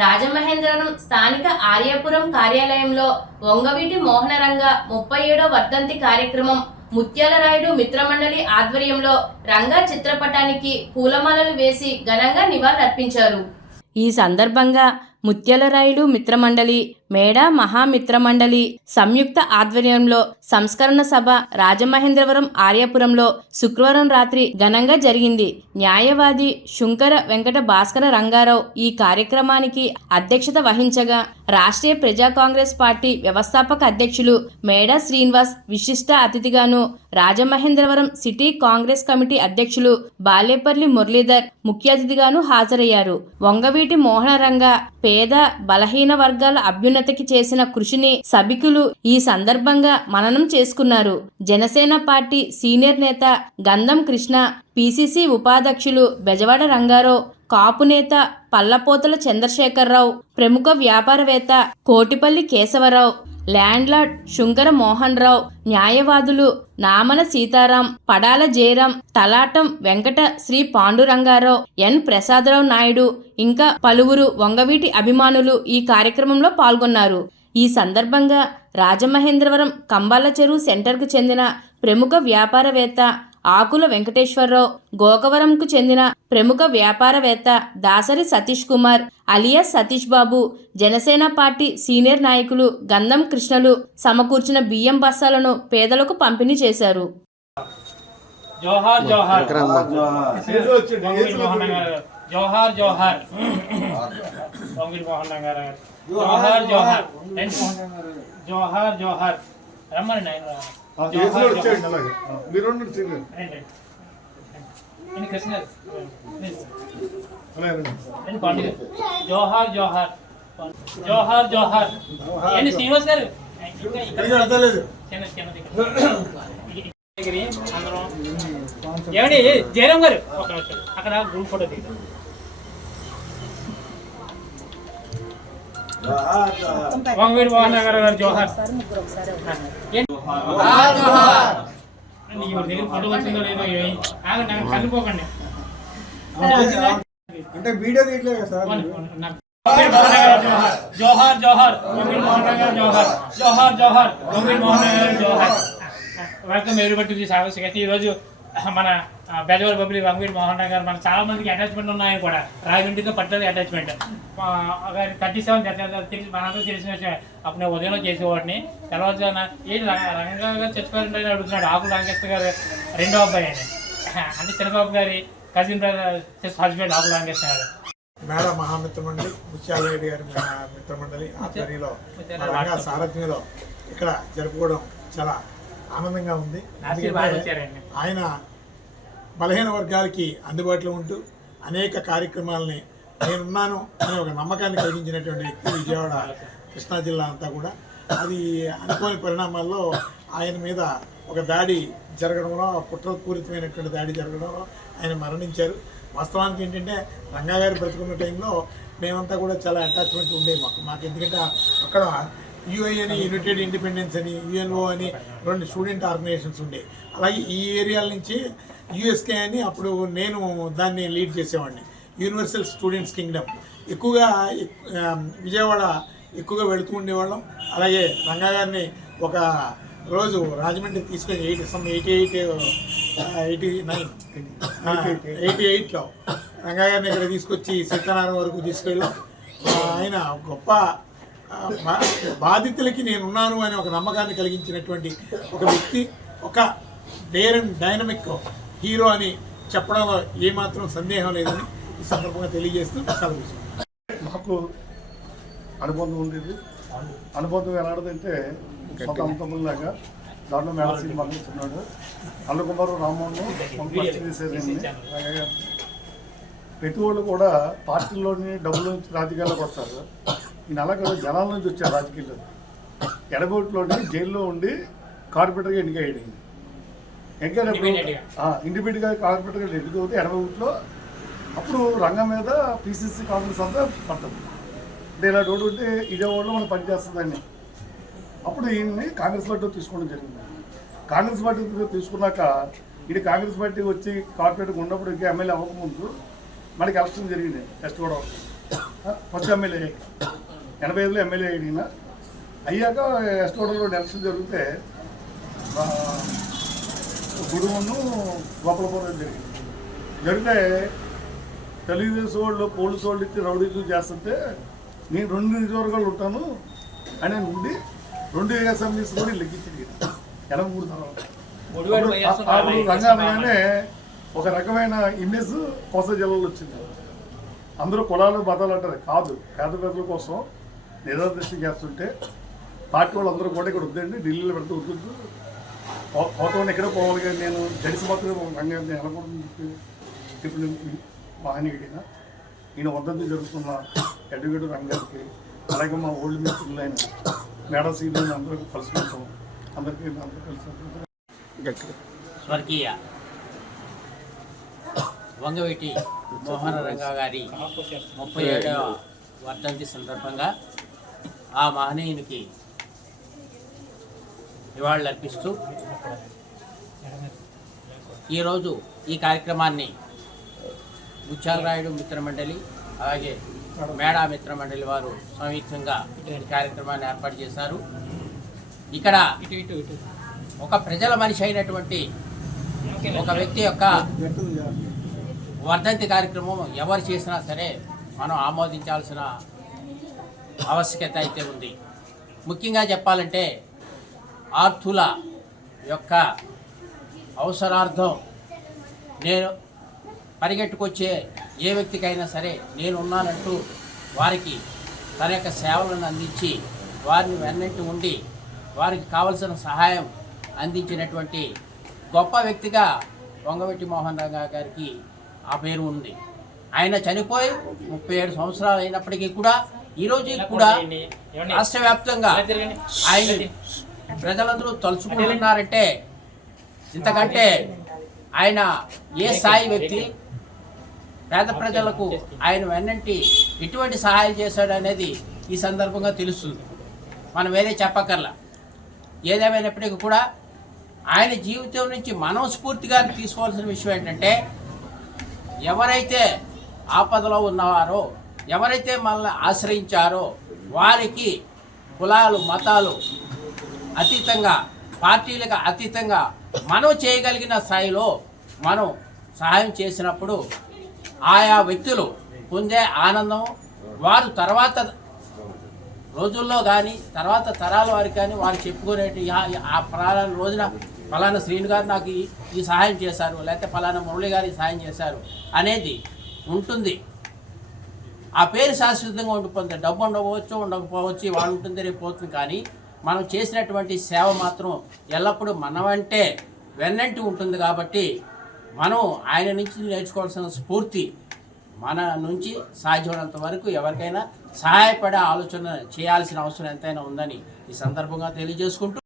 రాజమహేంద్రవరం స్థానిక ఆర్యాపురం కార్యాలయంలో వంగవీటి మోహనరంగ 37వ వర్ధంతి కార్యక్రమం ముత్యాలరాయుడు మిత్రమండలి ఆధ్వర్యంలో రంగా చిత్రపటానికి పూలమాలలు వేసి ఘనంగా నివాళులర్పించారు. ఈ సందర్భంగా ముత్యాలరాయుడు మిత్రమండలి, మేడా మహామిత్రమండలి సంయుక్త ఆధ్వర్యంలో సంస్కరణ సభ రాజమహేంద్రవరం ఆర్యాపురంలో శుక్రవారం రాత్రి ఘనంగా జరిగింది. న్యాయవాది శుంకర వెంకట భాస్కర రంగారావు ఈ కార్యక్రమానికి అధ్యక్షత వహించగా, రాష్ట్రీయ ప్రజా కాంగ్రెస్ పార్టీ వ్యవస్థాపక అధ్యక్షులు మేడా శ్రీనివాస్ విశిష్ట అతిథిగాను, రాజమహేంద్రవరం సిటీ కాంగ్రెస్ కమిటీ అధ్యక్షులు బాలేపల్లి మురళీధర్ ముఖ్య అతిథిగాను హాజరయ్యారు. వంగవీటి మోహనరంగ పేద బలహీన వర్గాల అభ్యున్నతికి చేసిన కృషిని సభికులు ఈ సందర్భంగా మననం చేసుకున్నారు. జనసేన పార్టీ సీనియర్ నేత గంధం కృష్ణ, పిసిసి ఉపాధ్యక్షులు బెజవాడ రంగారావు, కాపు నేత పల్లపోతల చంద్రశేఖరరావు, ప్రముఖ వ్యాపారవేత్త కోటిపల్లి కేశవరావు, ల్యాండ్లార్డ్ శుంకర మోహన్ రావు, న్యాయవాదులు నామన సీతారాం, పడాల జయరాం, తలాటం వెంకట శ్రీ పాండురంగారావు, ఎన్ ప్రసాదరావు నాయుడు ఇంకా పలువురు వంగవీటి అభిమానులు ఈ కార్యక్రమంలో పాల్గొన్నారు. ఈ సందర్భంగా రాజమహేంద్రవరం కంబాల చెరువు సెంటర్కు చెందిన ప్రముఖ వ్యాపారవేత్త ఆకుల వెంకటేశ్వరరావు, గోకవరంకు చెందిన ప్రముఖ వ్యాపారవేత్త Dasari Satish Kumar alias Satish Babu, Janasena party senior నాయకులు గంధం కృష్ణలు సమకూర్చిన బియ్యం బస్తాలను పేదలకు పంపిణీ చేశారు. జోహార్ జోహార్ జోహార్ జోహార్ వంగవీటి మోహన్ గారు జోహార్ జోహార్ జోహార్ జోహార్ రమ్మని కృష్ణ జోహార్ జోహార్ జోహార్ జోహార్ ఏంటి శ్రీనివాస్ గారు ఏమండి జయరాం గారు అక్కడ గ్రూప్ ఫోటో దిగు. వంగవీటి మోహన్ గారు జోహార్. ఫోటో వచ్చిందో లేదో కనుక్కోకండి. అంటే వీడియో తీయట్లేదు సార్. జోహార్ జోహార్ వంగవీటి మోహన్ గారు జోహార్. జోహార్ జోహార్ వంగవీటి మోహన్ గారు జోహార్. Welcome everybody to service. ఈరోజు మన బెజవాడ పబ్లిక్ వంగవీటి మోహన్ గారు మన చాలా మందికి అటాచ్మెంట్ ఉన్నాయి కూడా. రాజమండ్రితో పట్టదు అటాచ్మెంట్. 37 తెలిసి మనందరూ తెలిసిన విషయం. అప్పుడు నేను ఉదయంలో చేసేవాడిని. తర్వాత ఏంటి రంగా గారు చచ్చిపోయారంటే అడుగుతున్నాడు. ఆకుల రామకృష్ణ గారు రెండో అబ్బాయి అని, అంటే చంద్రబాబు గారి కజిన్ బ్రదర్ హస్బెండ్ ఆకుల రామకృష్ణ గారు. మేడా మహామిత్రమండలి, ముత్యాలరెడ్డి గారి మిత్రమండలి ఆధ్వర్యంలో రంగా సారథ్యంలో ఇక్కడ జరుపుకోవడం చాలా ఆనందంగా ఉంది. ఆయన బలహీన వర్గాలకి అందుబాటులో ఉంటూ అనేక కార్యక్రమాలని నేనున్నాను అనే ఒక నమ్మకాన్ని కలిగించినటువంటి వ్యక్తి విజయవాడ కృష్ణా జిల్లా అంతా కూడా. అది అనుకోని పరిణామాల్లో ఆయన మీద ఒక దాడి జరగడంలో, కుట్రపూరితమైనటువంటి దాడి జరగడంలో ఆయన మరణించారు. వాస్తవానికి ఏంటంటే రంగా గారు బ్రతుకున్న టైంలో మేమంతా కూడా చాలా అటాచ్మెంట్ ఉండేవి మాకు. ఎందుకంటే అక్కడ యుఐ అని, యునైటెడ్ ఇండిపెండెన్స్ అని, యుఎన్ఓ అని 2 స్టూడెంట్ ఆర్గనైజేషన్స్ ఉండేవి. అలాగే ఈ ఏరియాల నుంచి యుఎస్కే అని అప్పుడు నేను దాన్ని లీడ్ చేసేవాడిని, యూనివర్సల్ స్టూడెంట్స్ కింగ్డమ్. ఎక్కువగా విజయవాడ ఎక్కువగా వెళుతూ ఉండేవాళ్ళం. అలాగే రంగా గారిని ఒక రోజు రాజమండ్రి తీసుకొని 88లో రంగా గారిని ఇక్కడ తీసుకొచ్చి సీతారామం వరకు తీసుకెళ్ళాం. ఆయన గొప్ప బాధితులకి నేనున్నాను అనే ఒక నమ్మకాన్ని కలిగించినటువంటి ఒక వ్యక్తి, ఒక డేర్ అండ్ డైనమిక్ హీరో అని చెప్పడంలో ఏమాత్రం సందేహం లేదని ఈ సందర్భంగా తెలియజేస్తూ సెలవు. మాకు అనుబంధం ఉండేది. అనుబంధం ఎలాంటిదంటే సొంతలాగా దాంట్లో మేడసీని మరణిస్తున్నాడు. అల్లకుమారు రామ్మోహన్ చేసేదండి. ప్రతి వాళ్ళు కూడా పార్టీల్లోని డబ్బుల నుంచి రాజకీయాల్లోకి వస్తారు. ఈయన అలాగే జనాల నుంచి వచ్చారు రాజకీయాల్లో. ఎడబోట్లోని జైల్లో ఉండి కార్పొరేటర్గా ఎన్నికయ్యాడు. ఇండిపెండెంట్గా కార్పొరేటర్గా ఎన్నికవుతే ఎడబోట్లో అప్పుడు రంగం మీద పిసిసి కాంగ్రెస్ అంతా పట్టదు. అంటే ఇలా రోడ్డు ఉంటే ఇదే ఊళ్ళో మనం పనిచేస్తుందని అప్పుడు ఈయన్ని కాంగ్రెస్ పార్టీ తీసుకోవడం జరిగింది. కాంగ్రెస్ పార్టీ తీసుకున్నాక ఇది కాంగ్రెస్ పార్టీ వచ్చి కార్పొరేటర్గా ఉన్నప్పుడు ఇంకా ఎమ్మెల్యే అవ్వకముందు మనకి ఎలక్షన్ జరిగింది. టెస్ట్ కూడా ఫస్ట్ ఎమ్మెల్యే 85లో ఎమ్మెల్యే అయినా అయ్యాక ఎస్టోడలో ఎలక్షన్ జరిగితే గుడువును గోపాలపురం జరిగితే తెలుగుదేశం వాళ్ళు పోలీసు వాళ్ళు ఇచ్చి రౌడీలు చేస్తుంటే నేను 2 నియోజకవర్గాలు ఉంటాను అని ఉండి 2 అసెంబ్లీస్ కూడా లెక్కించింది 83 తర్వాత రంగానే ఒక రకమైన ఇమేజ్ కోస్తా జిల్లాలో వచ్చింది. అందరూ కులాలు బదాలు అంటారు, కాదు పేద ప్రజల కోసం నిరాదృష్టి చేస్తుంటే పార్టీ వాళ్ళు అందరూ కూడా ఇక్కడ వద్దండి ఢిల్లీలో పెడితే వద్దు కోటని ఎక్కడే పోవాలి కానీ నేను జడిసి మాత్రమే రంగాన్ని ఎలకూడదు ఇప్పుడు మహనీయుడిన ఈయన వద్దంతి జరుగుతున్న అడ్వకేట్ రంగానికి అలాగే మా ఓల్డ్ మిత్రులైన మేడం సీనియర్ అందరూ కలుసుకుంటాం. అందరికీ అందరూ కలిసి స్వర్గీయ వంగవీటి మోహన రంగా గారి 37వ వర్ధంతి సందర్భంగా ఆ మహనీయునికి నివాళులర్పిస్తూ ఈరోజు ఈ కార్యక్రమాన్ని ముత్యాలరాయుడు మిత్రమండలి అలాగే మేడా మిత్రమండలి వారు సంయుక్తంగా ఈ కార్యక్రమాన్ని ఏర్పాటు చేశారు. ఇక్కడ ఒక ప్రజల మనిషి అయినటువంటి ఒక వ్యక్తి యొక్క వర్ధంతి కార్యక్రమం ఎవరు చేసినా సరే మనం ఆమోదించాల్సిన ఆవశ్యకత అయితే ఉంది. ముఖ్యంగా చెప్పాలంటే ఆర్థుల యొక్క అవసరార్థం నేను పరిగెట్టుకొచ్చే ఏ వ్యక్తికైనా సరే నేనున్నానంటూ వారికి తన యొక్క సేవలను అందించి వారిని వెన్నట్టు ఉండి వారికి కావలసిన సహాయం అందించినటువంటి గొప్ప వ్యక్తిగా వంగవీటి మోహన్ రంగా గారికి ఆ పేరు ఉంది. ఆయన చనిపోయి 37 సంవత్సరాలు అయినప్పటికీ కూడా ఈరోజు కూడా రాష్ట్ర వ్యాప్తంగా ఆయన ప్రజలందరూ తలుచుకుంటున్నారంటే ఇంతకంటే ఆయన ఏ స్థాయి వ్యక్తి, పేద ప్రజలకు ఆయన వెన్నంటి ఎటువంటి సహాయం చేశాడు అనేది ఈ సందర్భంగా తెలుస్తుంది. మనం వేరే చెప్పక్కర్లా. ఏదేమైనప్పటికీ కూడా ఆయన జీవితం నుంచి మనం స్ఫూర్తిగా తీసుకోవాల్సిన విషయం ఏంటంటే ఎవరైతే ఆపదలో ఉన్నవారో ఎవరైతే మనల్ని ఆశ్రయించారో వారికి కులాలు మతాలు అతీతంగా పార్టీలకు అతీతంగా మనం చేయగలిగిన స్థాయిలో మనం సహాయం చేసినప్పుడు ఆయా వ్యక్తులు పొందే ఆనందం వారు తర్వాత రోజుల్లో కానీ తర్వాత తరాల వారికి కానీ వారు చెప్పుకునేటి ఆ ఫలానా రోజున ఫలానా శ్రీను గారు నాకు ఈ సహాయం చేశారు లేకపోతే ఫలానా మురళి గారు ఈ సహాయం చేశారు అనేది ఉంటుంది. ఆ పేరు శాశ్వతంగా ఉండిపోతుంది. డబ్బు ఉండవచ్చు ఉండకపోవచ్చు వాళ్ళు ఉంటుంది రేపు పోతుంది. కానీ మనం చేసినటువంటి సేవ మాత్రం ఎల్లప్పుడూ మనమంటే వెన్నంటి ఉంటుంది. కాబట్టి మనం ఆయన నుంచి నేర్చుకోవాల్సిన స్ఫూర్తి మన నుంచి సాధ్యమైనంత వరకు ఎవరికైనా సహాయపడే ఆలోచన చేయాల్సిన అవసరం ఎంతైనా ఉందని ఈ సందర్భంగా తెలియజేసుకుంటూ